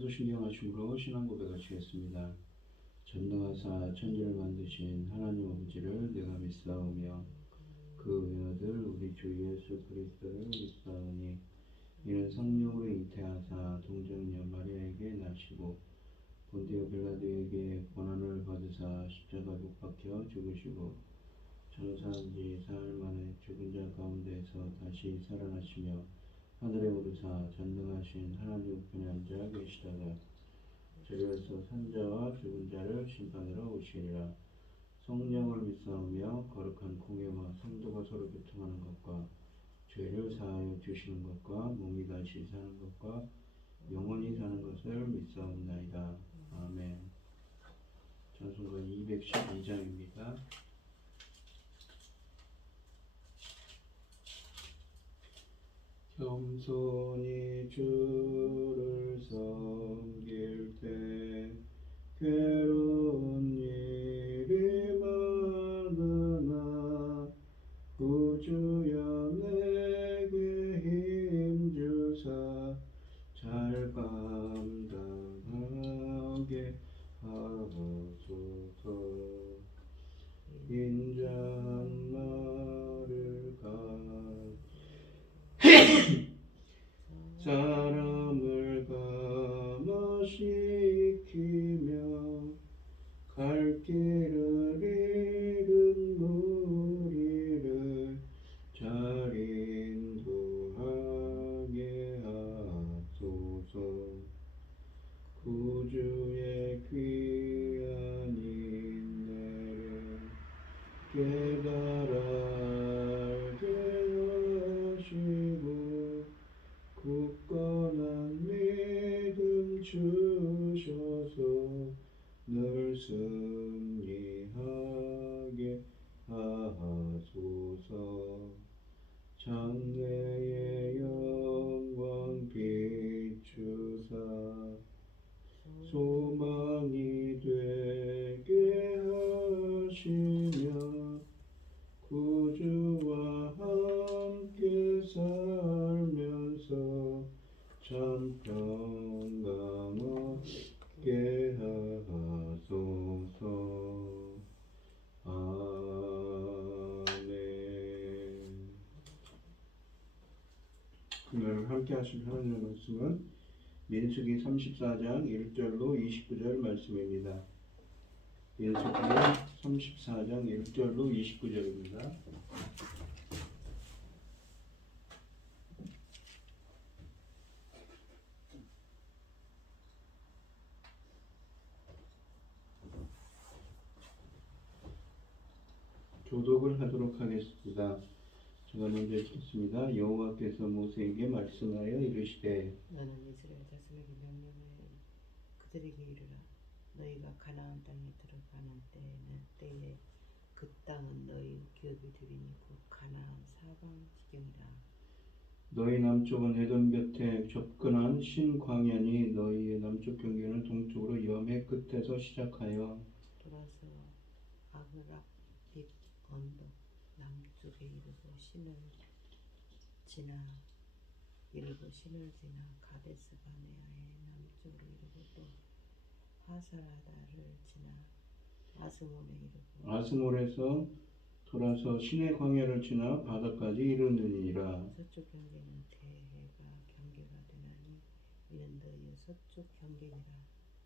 사도신경하심으로 신앙 고백하시겠습니다. 전능하사 천지를 만드신 하나님 아버지를 내가 믿사오며 그 외아들 우리 주 예수 그리스도를 믿사오니 이는 성령으로 잉태하사 동정녀 마리아에게 나시고 본디오 빌라도에게 고난을 받으사 십자가 못 박혀 죽으시고 장사한 지 사흘 만에 죽은 자 가운데서 다시 살아나시며 하늘에 오르사 전능하신 하나님 우편에 앉아 계시다가 저리에서 산자와 죽은 자를 심판하러 오시리라. 성령을 믿사오며 거룩한 공예와 성도가 서로 교통하는 것과 죄를 사하여 주시는 것과 몸이 다시 사는 것과 영원히 사는 것을 믿사옵나이다. 아멘. 찬송가 212장입니다. 겸손히 주를 섬길 때 괴로운 일이 많으나 구주여 내게 힘주사 잘 감당하게 하소서. 인자한 말을 사람을 감화시키며 갈 길을 잃은 무리를 잘 인도하게 하소서. 구주의 귀한 인내를 깨달아 알게 하시고 굳건한 믿음 주셔서 늘 승리하게 하소서. 장래의 영광 비추사 소망이 되게 하시며 구주와 함께 살면서 참 평강 얻게 하소서. 아멘. 오늘 함께 하실 하나님의 말씀은 민수기 34장 1절로 29절 말씀입니다. 민수기 34장 1절로 29절입니다. 교독을 하도록 하겠습니다. 제가 먼저 읽겠습니다. 여호와께서 모세에게 말씀하여 이르시되 너는 이스라엘 자손에게 명령하여 그들에게 이르라. 너희가 가나안 땅에 들어가는 때에 그 땅은 너희 기업이 되리니 곧 가나안 사방 지경이라. 너희 남쪽은 에돔 곁에 접근한 신광야니 너희의 남쪽 경계는 동쪽으로 염해 끝에서 시작하여 돌아서 아그랍빛 언덕 남쪽에 이르고 신을 지나 가데스 바네아의 남쪽으로 이르고 또 하사라다를 지나 아스몬에 이르고 아스몰에서 돌아서 시내 광야를 지나 바다까지 이르느니라. 서쪽 경계는 대해가 경계가 되나니 이는 너희의 서쪽 경계니라.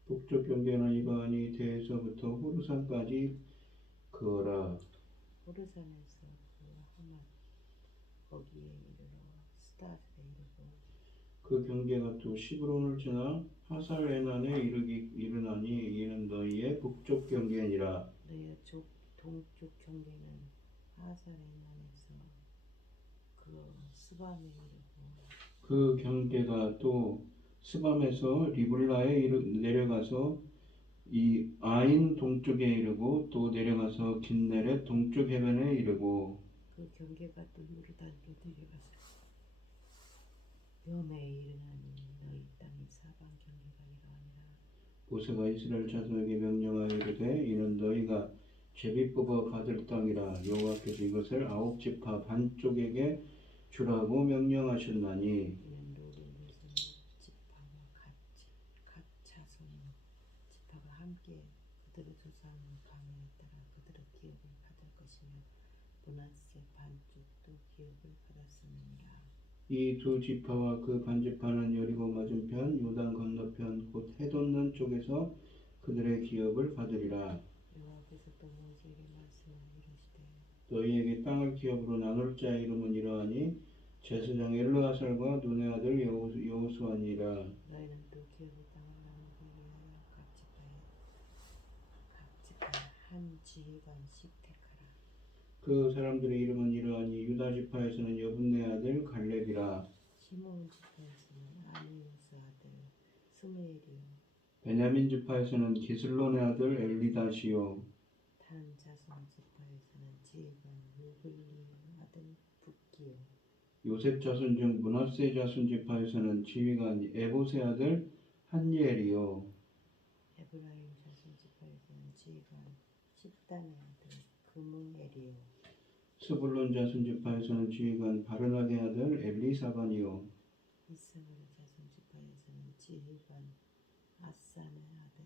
북쪽 경계는 이가 아니 대에서부터 호르산까지 그어라. 호르산에서 그 하맛 거기에 이르러 스닷에 이르고 그 경계가 또 시브론을 지나 하살레난에 이르나니 이는 너희의 북쪽 경계니라. 너희의 동쪽 경계는 하살레난에서 그 스밤에 이르고 그 경계가 또 스밤에서 리블라에 내려가서 이 아인 동쪽에 이르고 또 내려가서 긴네렛 동쪽 해변에 이르고 그 경계가 또 요르단으로 내려가서 염해에 이르나니 너희 땅이 사방 경계가 이러하니라. 모세가 이스라엘 자손에게 명령하여 이르되 이는 너희가 제비 뽑아 가들 땅이라. 여호와께서 이것을 9지파 반쪽에게 주라고 명령하셨나니 이는 르벤 지파와 갓 문하세 반쪽도 기업을 받았음이니라. 이 두 지파와 그 반지파는 여리고 맞은편 요단 건너편 곧 해돋는 쪽에서 그들의 기업을 받으리라. 여호와께서 또 모세에게 말씀하여 이르시되 너희에게 땅을 기업으로 나눌 자의 이름은 이러하니 제사장 엘르아살과 눈의 아들 여호수아니라. 너희는 또 기업의 땅을 나누기 위하여 각 지파에 한 지휘관씩 택하라. 그 사람들의 이름은 이러하니 유다 지파에서는 여분네 아들 갈렙이라. 시므온 지파에서는 아미우스 아들 스무엘이요. 베냐민 지파에서는 기슬론의 아들 엘리다시요. 단 자손 지파에서는 지휘관 요글리 아들 붓기요. 요셉 자손 중 므낫세 자손 지파에서는 지휘관 에봇의 아들 한니엘이요. 에브라임 자손 지파에서는 지휘관 십단의 아들 그무엘이요. 스불론 자손 지파에서는 지휘관 바르나의 아들 엘리사반이요. 이스라엘 자손 지파에서는 지휘관 아산의 아들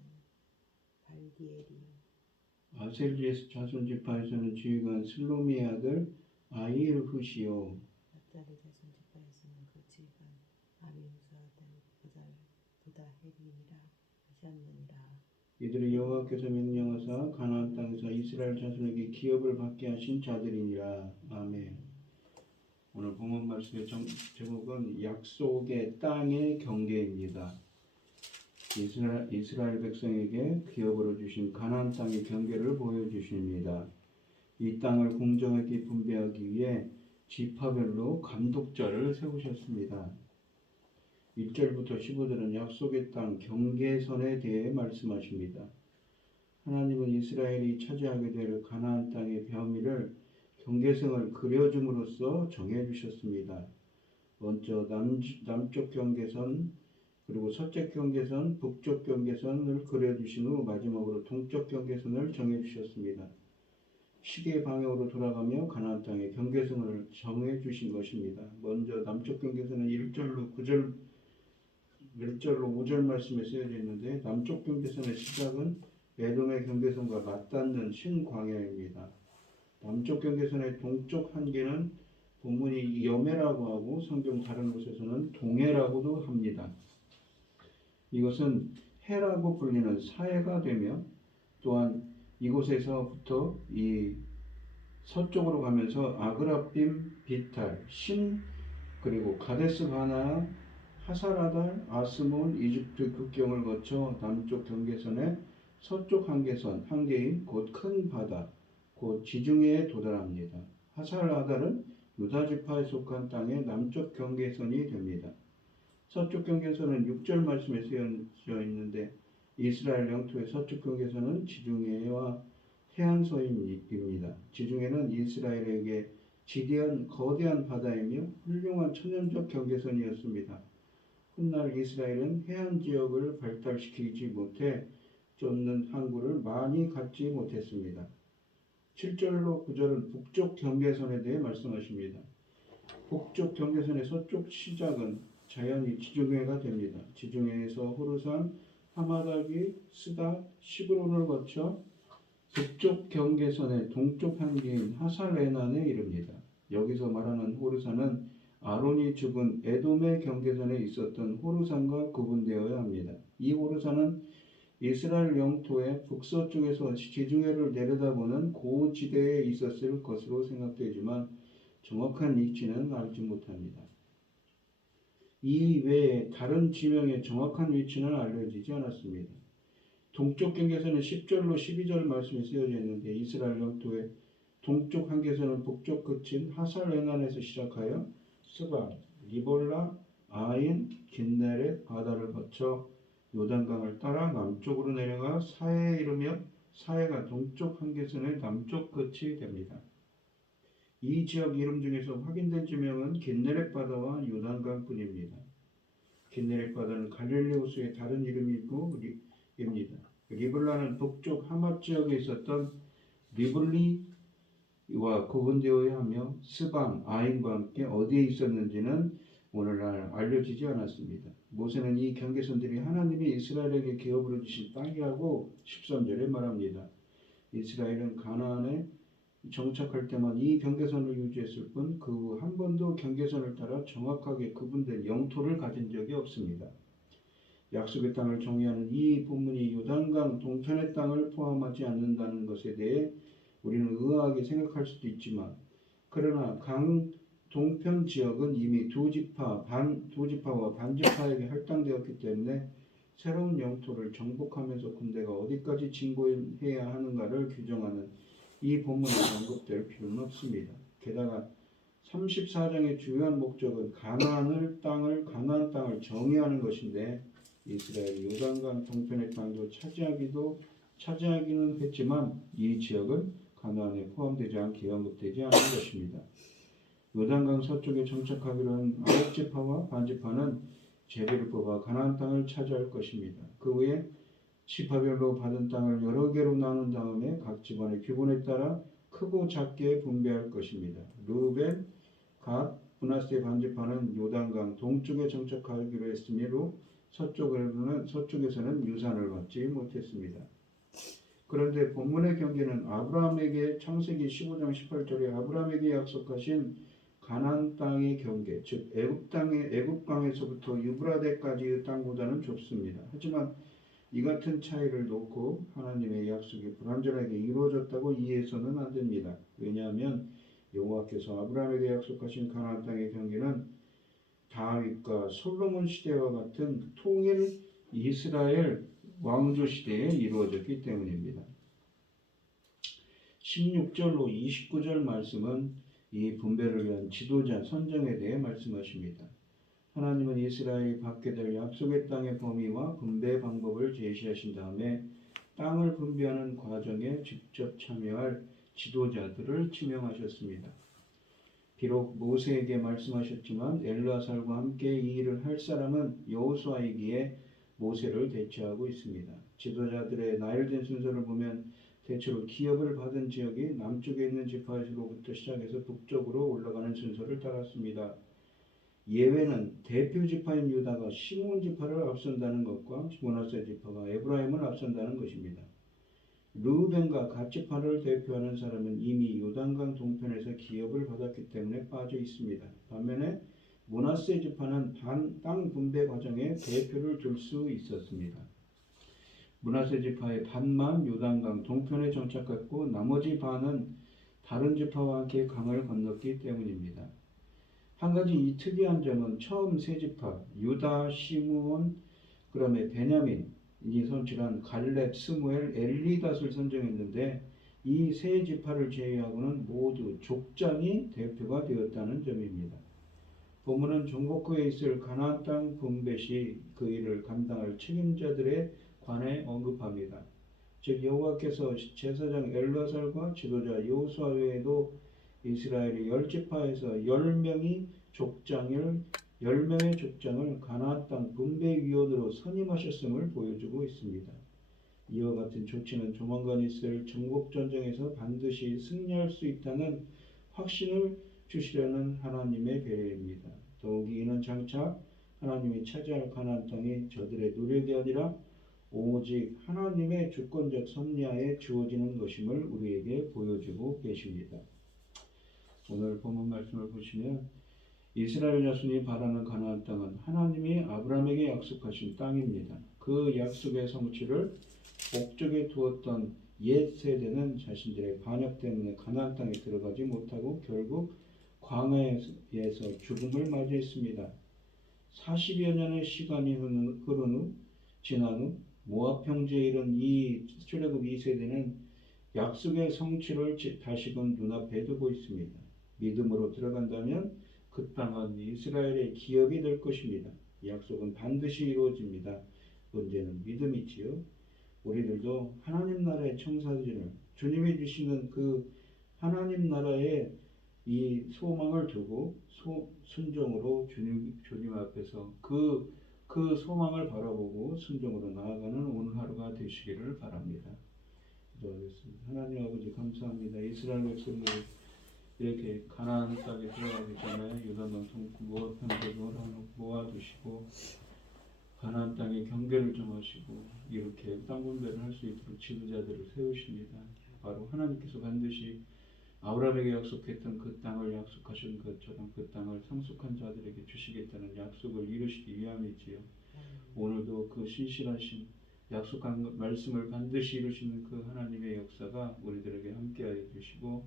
발디엘이요. 아셀 자손 지파에서는 지휘관 슬로미의 아들 아이르흐시요. 납달리 자손 지파에서는 그 지휘관 아미우스 아들 부다헬이니라 하셨느니라. 이들이 여호와께서 명령하사 가나안 땅에서 이스라엘 자손에게 기업을 받게 하신 자들이니라. 아멘. 오늘 본문 말씀의 제목은 약속의 땅의 경계입니다. 이스라엘 백성에게 기업으로 주신 가나안 땅의 경계를 보여주십니다. 이 땅을 공정하게 분배하기 위해 지파별로 감독자를 세우셨습니다. 1절부터 15절은 약속의 땅 경계선에 대해 말씀하십니다. 하나님은 이스라엘이 차지하게 될 가나안 땅의 범위를 경계선을 그려줌으로써 정해주셨습니다. 먼저 남쪽 경계선, 그리고 서쪽 경계선, 북쪽 경계선을 그려주신 후 마지막으로 동쪽 경계선을 정해주셨습니다. 시계 방향으로 돌아가며 가나안 땅의 경계선을 정해주신 것입니다. 먼저 남쪽 경계선은 1절로 5절 말씀에 쓰여져 있는데 남쪽 경계선의 시작은 에돔의 경계선과 맞닿는 신광야입니다. 남쪽 경계선의 동쪽 한계는 본문이 여매라고 하고 성경 다른 곳에서는 동해라고도 합니다. 이것은 해라고 불리는 사해가 되며 또한 이곳에서부터 이 서쪽으로 가면서 아그라빔, 비탈, 신 그리고 가데스 바나, 하사라달, 아스몬, 이집트 국경을 거쳐 남쪽 경계선의 서쪽 한계인 곧 큰 바다, 곧 지중해에 도달합니다. 하사라달은 유다 지파에 속한 땅의 남쪽 경계선이 됩니다. 서쪽 경계선은 6절 말씀에 쓰여져 있는데 이스라엘 영토의 서쪽 경계선은 지중해와 해안서입니다. 지중해는 이스라엘에게 지대한 거대한 바다이며 훌륭한 천연적 경계선이었습니다. 훗날 이스라엘은 해안 지역을 발달시키지 못해 쫓는 항구를 많이 갖지 못했습니다. 7절로 9절은 북쪽 경계선에 대해 말씀하십니다. 북쪽 경계선의 서쪽 시작은 자연히 지중해가 됩니다. 지중해에서 호르산, 하마다기, 스다, 시브론을 거쳐 북쪽 경계선의 동쪽 한계인 하살레난에 이릅니다. 여기서 말하는 호르산은 아론이 죽은 에돔의 경계선에 있었던 호르산과 구분되어야 합니다. 이 호르산은 이스라엘 영토의 북서쪽에서 지중해를 내려다보는 고지대에 있었을 것으로 생각되지만 정확한 위치는 알지 못합니다. 이 외에 다른 지명의 정확한 위치는 알려지지 않았습니다. 동쪽 경계선은 10절로 12절 말씀이 쓰여져 있는데 이스라엘 영토의 동쪽 한계선은 북쪽 끝인 하살레난에서 시작하여 스바, 리볼라, 아인, 긴네렛 바다를 거쳐 요단강을 따라 남쪽으로 내려가 사해에 이르며 사해가 동쪽 한계선의 남쪽 끝이 됩니다. 이 지역 이름 중에서 확인된 지명은 긴네렛 바다와 요단강뿐입니다. 긴네렛 바다는 갈릴리 호수의 다른 이름이고 입니다. 리블라는 북쪽 하맛 지역에 있었던 리블리와 구분되어야 하며 스방, 아인과 함께 어디에 있었는지는 오늘날 알려지지 않았습니다. 모세는 이 경계선들이 하나님이 이스라엘에게 기업으로 주신 땅이라고 13절에 말합니다. 이스라엘은 가나안의 정착할 때만 이 경계선을 유지했을 뿐 그 후 한 번도 경계선을 따라 정확하게 구분된 영토를 가진 적이 없습니다. 약속의 땅을 정의하는 이 본문이 요단강 동편의 땅을 포함하지 않는다는 것에 대해 우리는 의아하게 생각할 수도 있지만, 그러나 강 동편 지역은 이미 두 지파와 반지파에게 할당되었기 때문에 새로운 영토를 정복하면서 군대가 어디까지 진군해야 하는가를 규정하는 이 본문에 언급될 필요는 없습니다. 게다가 34장의 주요한 목적은 가나안 땅을 정의하는 것인데, 이스라엘이 요단강 동편의 땅도 차지하기는 했지만 이 지역은 가나안에 포함되지 않게 언급되지 않은 것입니다. 요단강 서쪽에 정착하기로 한 아홉 지파와 반지파는 제비를 뽑아 가나안 땅을 차지할 것입니다. 그 후에 지파별로 받은 땅을 여러 개로 나눈 다음에 각 집안의 규본에 따라 크고 작게 분배할 것입니다. 루벤, 갓, 므낫세 반지파는 요단강 동쪽에 정착하기로 했으므로 서쪽에서는 유산을 받지 못했습니다. 그런데 본문의 경계는 아브라함에게 창세기 15장 18절에 아브라함에게 약속하신 가나안 땅의 경계, 즉 애굽강에서부터 유브라데까지의 땅보다는 좁습니다. 하지만 이 같은 차이를 놓고 하나님의 약속이 불완전하게 이루어졌다고 이해해서는 안 됩니다. 왜냐하면 여호와께서 아브라함에게 약속하신 가나안 땅의 경계는 다윗과 솔로몬 시대와 같은 통일 이스라엘 왕조 시대에 이루어졌기 때문입니다. 16절로 29절 말씀은 이 분배를 위한 지도자 선정에 대해 말씀하십니다. 하나님은 이스라엘이 받게 될 약속의 땅의 범위와 분배 방법을 제시하신 다음에 땅을 분배하는 과정에 직접 참여할 지도자들을 지명하셨습니다. 비록 모세에게 말씀하셨지만 엘르아살과 함께 이 일을 할 사람은 여호수아이기에 모세를 대체하고 있습니다. 지도자들의 나열된 순서를 보면 대체로 기업을 받은 지역이 남쪽에 있는 지파로부터 시작해서 북쪽으로 올라가는 순서를 따랐습니다. 예외는 대표 지파인 유다가 시므온 지파를 앞선다는 것과 므낫세 지파가 에브라임을 앞선다는 것입니다. 르우벤과 갓 지파를 대표하는 사람은 이미 요단강 동편에서 기업을 받았기 때문에 빠져 있습니다. 반면에 므낫세 지파는 땅 분배 과정에 대표를 둘 수 있었습니다. 므낫세 지파의 반만 요단강 동편에 정착했고 나머지 반은 다른 지파와 함께 강을 건넜기 때문입니다. 한 가지 이 특이한 점은 처음 세 지파 유다, 시므온, 그다음에 베냐민이 선출한 갈렙, 스무엘, 엘리닷을 선정했는데 이 세 지파를 제외하고는 모두 족장이 대표가 되었다는 점입니다. 본문은 정복 후에 있을 가나안 땅 분배 시 그 일을 감당할 책임자들에 관해 언급합니다. 즉 여호와께서 제사장 엘르아살과 지도자 여호수아 외에도 이스라엘의 10지파에서 10명의 족장을 가나안 땅 분배위원으로 선임하셨음을 보여주고 있습니다. 이와 같은 조치는 조만간 있을 정복전쟁에서 반드시 승리할 수 있다는 확신을 주시려는 하나님의 배려입니다. 더욱이 이는 장차 하나님이 차지할 가나안 땅이 저들의 노력이 아니라 오직 하나님의 주권적 섭리하에 주어지는 것임을 우리에게 보여주고 계십니다. 오늘 본문 말씀을 보시면 이스라엘 자손이 바라는 가나안 땅은 하나님이 아브라함에게 약속하신 땅입니다. 그 약속의 성취를 목적에 두었던 옛 세대는 자신들의 반역 때문에 가나안 땅에 들어가지 못하고 결국 광야에서 죽음을 맞이했습니다. 40여 년의 시간이 지난 후 모압 평지에 이른 이 출애굽 2세대는 약속의 성취를 다시금 눈앞에 두고 있습니다. 믿음으로 들어간다면 그 땅은 이스라엘의 기업이 될 것입니다. 약속은 반드시 이루어집니다. 문제는 믿음이지요. 우리들도 하나님 나라의 청사진을 주님이 주시는 그 하나님 나라의 이 소망을 두고 순종으로 주님 앞에서 그 소망을 바라보고 순종으로 나아가는 오늘 하루가 되시기를 바랍니다. 기도하겠습니다. 하나님 아버지 감사합니다. 이스라엘 백성들 이렇게 가나안 땅에 들어가기 전에 요단강 모압 편지를 모아두시고 가나안 땅의 경계를 정하시고 이렇게 땅 분배를 할 수 있도록 지도자들을 세우십니다. 바로 하나님께서 반드시 아브라함에게 약속했던 그 땅을 약속하신 것처럼 그 땅을 상속한 자들에게 주시겠다는 약속을 이루시기 위함이지요. 오늘도 그 신실하신 약속한 말씀을 반드시 이루시는 그 하나님의 역사가 우리들에게 함께하여 주시고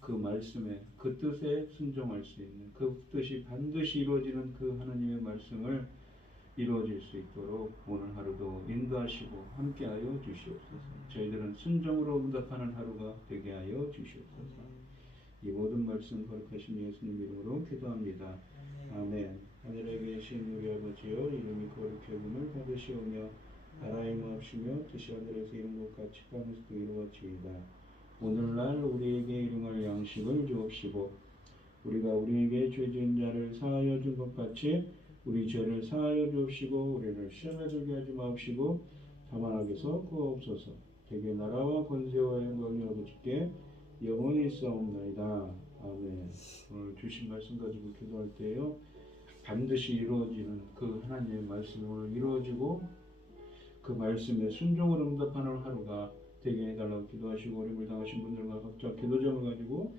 그 말씀에 그 뜻에 순종할 수 있는 그 뜻이 반드시 이루어지는 그 하나님의 말씀을 이루어질 수 있도록 오늘 하루도 인도하시고 함께하여 주시옵소서. 저희들은 순종으로 응답하는 하루가 되게 하여 주시옵소서. 이 모든 말씀 거룩하신 예수님 이름으로 기도합니다. 아멘. 하늘에 계신 우리 아버지여, 이름이 거룩히 여김을 받으시오며 나라의 마옵시며 뜻이 하늘에서 이룬 것 같이 땅에서도 이루어지이다. 오늘날 우리에게 일용할 양식을 주옵시고 우리가 우리에게 죄 지은 자를 사하여 준 것 같이 우리 죄를 사하여 주옵시고 우리를 시험에 들게 하지 마옵시고 다만 악에서 구하옵소서. 대개 나라와 권세와 영광이 아버지께 영원히 있사옵나이다. 아멘. 오늘 주신 말씀 가지고 기도할 때요 반드시 이루어지는 그 하나님의 말씀이 오늘 이루어지고 그 말씀에 순종으로 응답하는 하루가 되게 해달라고 기도하시고 어려움을 당하신 분들과 각자 기도점을 가지고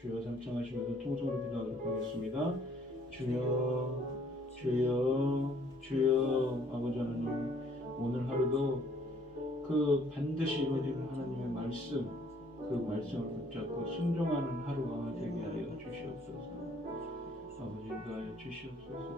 주여 삼창하시면서 통성으로 기도하도록 하겠습니다. 주여 주여 주여. 아버지 하나님, 오늘 하루도 그 반드시 이루어지는 하나님의 말씀, 그 말씀을 붙잡고 순종하는 하루가 되게 하여 주시옵소서. 아버지 인도하여 주시옵소서.